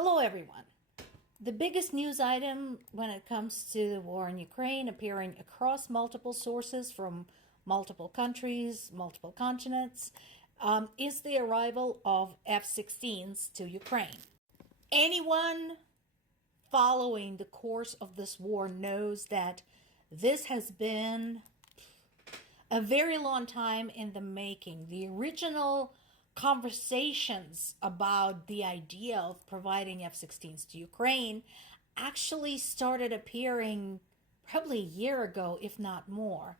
Hello, everyone. The biggest news item when it comes to the war in Ukraine, appearing across multiple sources from multiple countries, multiple continents, is the arrival of F-16s to Ukraine. Anyone following the course of this war knows that this has been a very long time in the making. The original conversations about the idea of providing F-16s to Ukraine actually started appearing probably a year ago, if not more.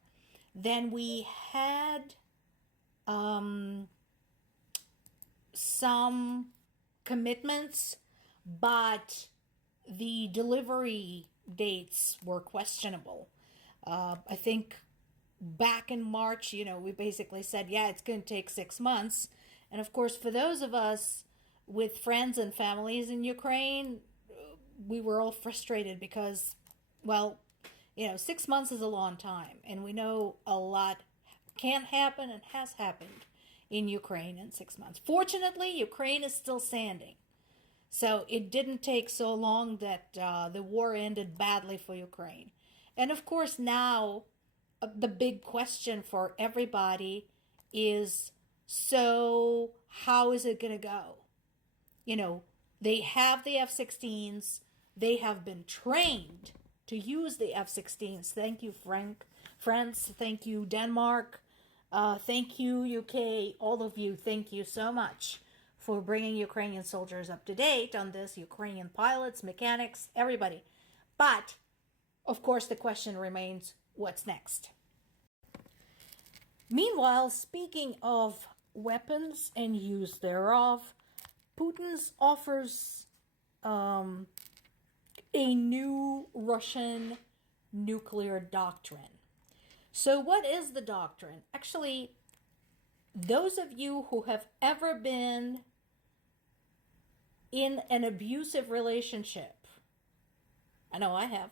Then we had some commitments, but the delivery dates were questionable. I think back in March, we basically said, yeah, it's going to take 6 months. And of course, for those of us with friends and families in Ukraine, we were all frustrated because, 6 months is a long time. And we know a lot can happen and has happened in Ukraine in 6 months. Fortunately, Ukraine is still standing. So it didn't take so long that the war ended badly for Ukraine. And of course, now the big question for everybody is, so how is it going to go? They have the F-16s. They have been trained to use the F-16s. Thank you, France. Thank you, Denmark. Thank you, UK. All of you, thank you so much for bringing Ukrainian soldiers up to date on this. Ukrainian pilots, mechanics, everybody. But, of course, the question remains, what's next? Meanwhile, speaking of weapons and use thereof, Putin offers a new Russian nuclear doctrine. So what is the doctrine? Actually, those of you who have ever been in an abusive relationship, I know I have,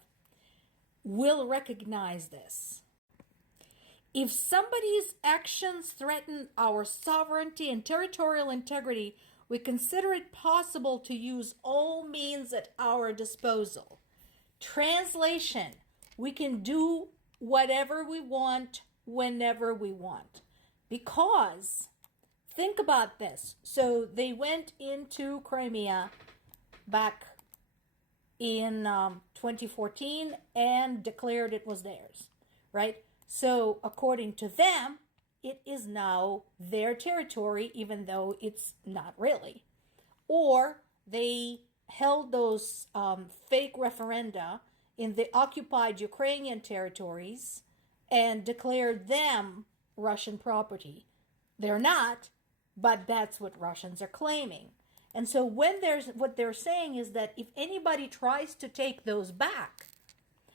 will recognize this. If somebody's actions threaten our sovereignty and territorial integrity, we consider it possible to use all means at our disposal. Translation: we can do whatever we want, whenever we want. Because, think about this. So they went into Crimea back in 2014 and declared it was theirs, right? So according to them, it is now their territory, even though it's not really. Or they held those fake referenda in the occupied Ukrainian territories and declared them Russian property. They're not, but that's what Russians are claiming. And so what they're saying is that if anybody tries to take those back,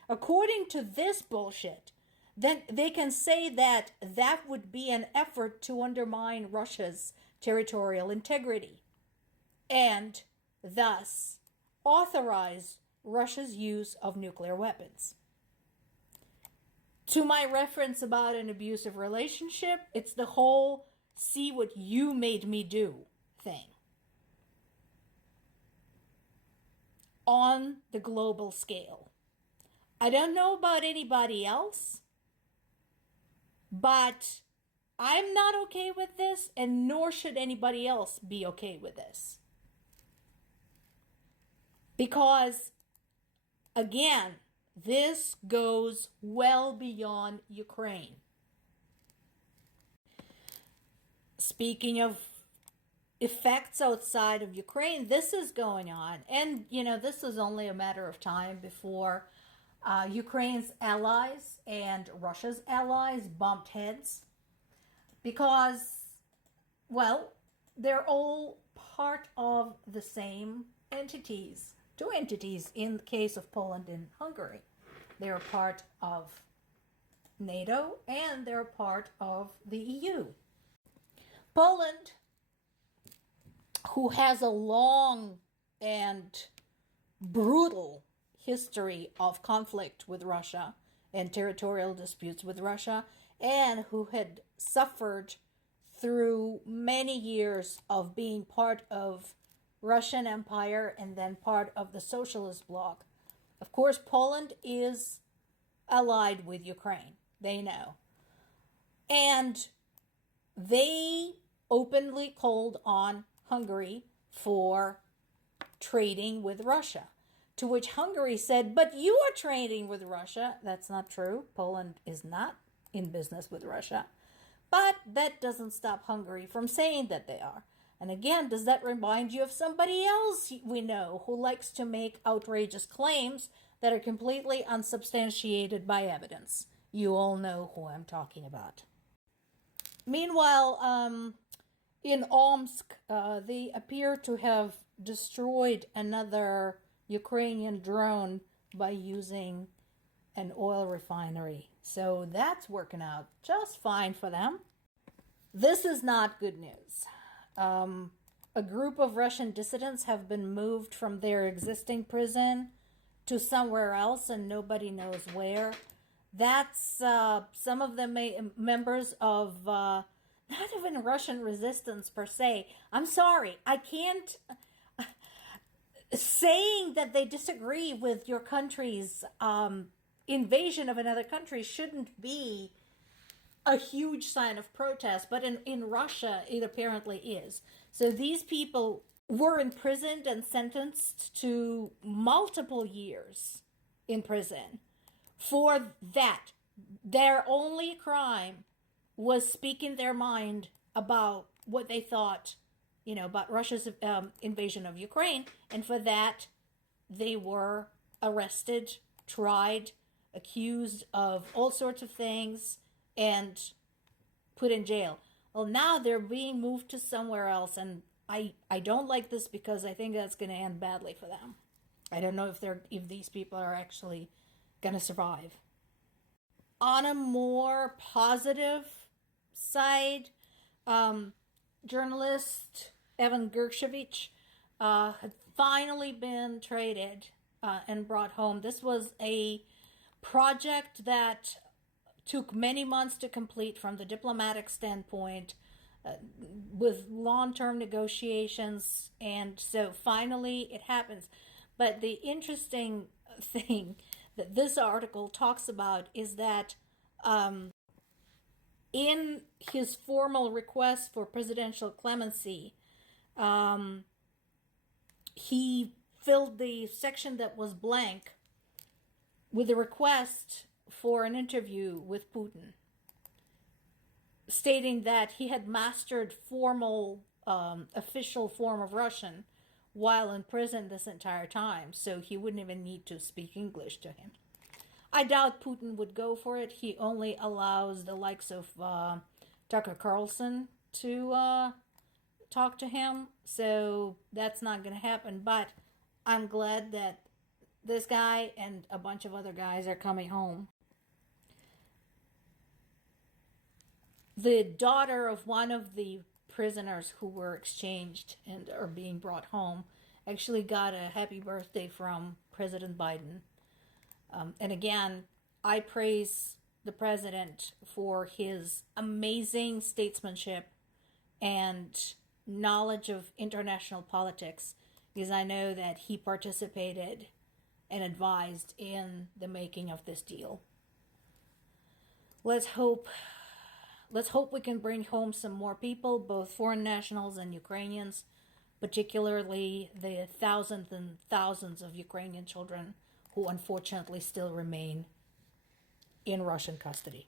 according to this bullshit, then they can say that that would be an effort to undermine Russia's territorial integrity and thus authorize Russia's use of nuclear weapons. To my reference about an abusive relationship, it's the whole see what you made me do thing on the global scale. I don't know about anybody else, but I'm not okay with this, and nor should anybody else be okay with this. Because, again, this goes well beyond Ukraine. Speaking of effects outside of Ukraine, this is going on. And, this is only a matter of time before Ukraine's allies and Russia's allies bumped heads. Because, they're all part of the same entities. Two entities in the case of Poland and Hungary. They're part of NATO and they're part of the EU. Poland, who has a long and brutal history of conflict with Russia and territorial disputes with Russia, and who had suffered through many years of being part of Russian Empire and then part of the socialist bloc. Of course, Poland is allied with Ukraine. They know. And they openly called on Hungary for trading with Russia. To which Hungary said, but you are trading with Russia. That's not true. Poland is not in business with Russia. But that doesn't stop Hungary from saying that they are. And again, does that remind you of somebody else we know who likes to make outrageous claims that are completely unsubstantiated by evidence? You all know who I'm talking about. Meanwhile, in Omsk, they appear to have destroyed another Ukrainian drone by using an oil refinery. So that's working out just fine for them. This is not good news. A group of Russian dissidents have been moved from their existing prison to somewhere else, and nobody knows where. That's some of them members of not even Russian resistance per se. I'm sorry, I can't. Saying that they disagree with your country's invasion of another country shouldn't be a huge sign of protest, but in Russia, it apparently is. So these people were imprisoned and sentenced to multiple years in prison for that. Their only crime was speaking their mind about what they thought, about Russia's invasion of Ukraine. And for that, they were arrested, tried, accused of all sorts of things, and put in jail. Well, now they're being moved to somewhere else, and I don't like this because I think that's going to end badly for them. I don't know if these people are actually going to survive. On a more positive side, journalist Evan Gershkovich had finally been traded and brought home. This was a project that took many months to complete from the diplomatic standpoint, with long-term negotiations, and so finally it happens. But the interesting thing that this article talks about is that in his formal request for presidential clemency, he filled the section that was blank with a request for an interview with Putin, stating that he had mastered formal, official form of Russian while in prison this entire time, so he wouldn't even need to speak English to him. I doubt Putin would go for it. He only allows the likes of Tucker Carlson to talk to him, so that's not going to happen. But I'm glad that this guy and a bunch of other guys are coming home. The daughter of one of the prisoners who were exchanged and are being brought home actually got a happy birthday from President Biden. And again, I praise the president for his amazing statesmanship and knowledge of international politics, because I know that he participated and advised in the making of this deal. Let's hope we can bring home some more people, both foreign nationals and Ukrainians, particularly the thousands and thousands of Ukrainian children who unfortunately still remain in Russian custody.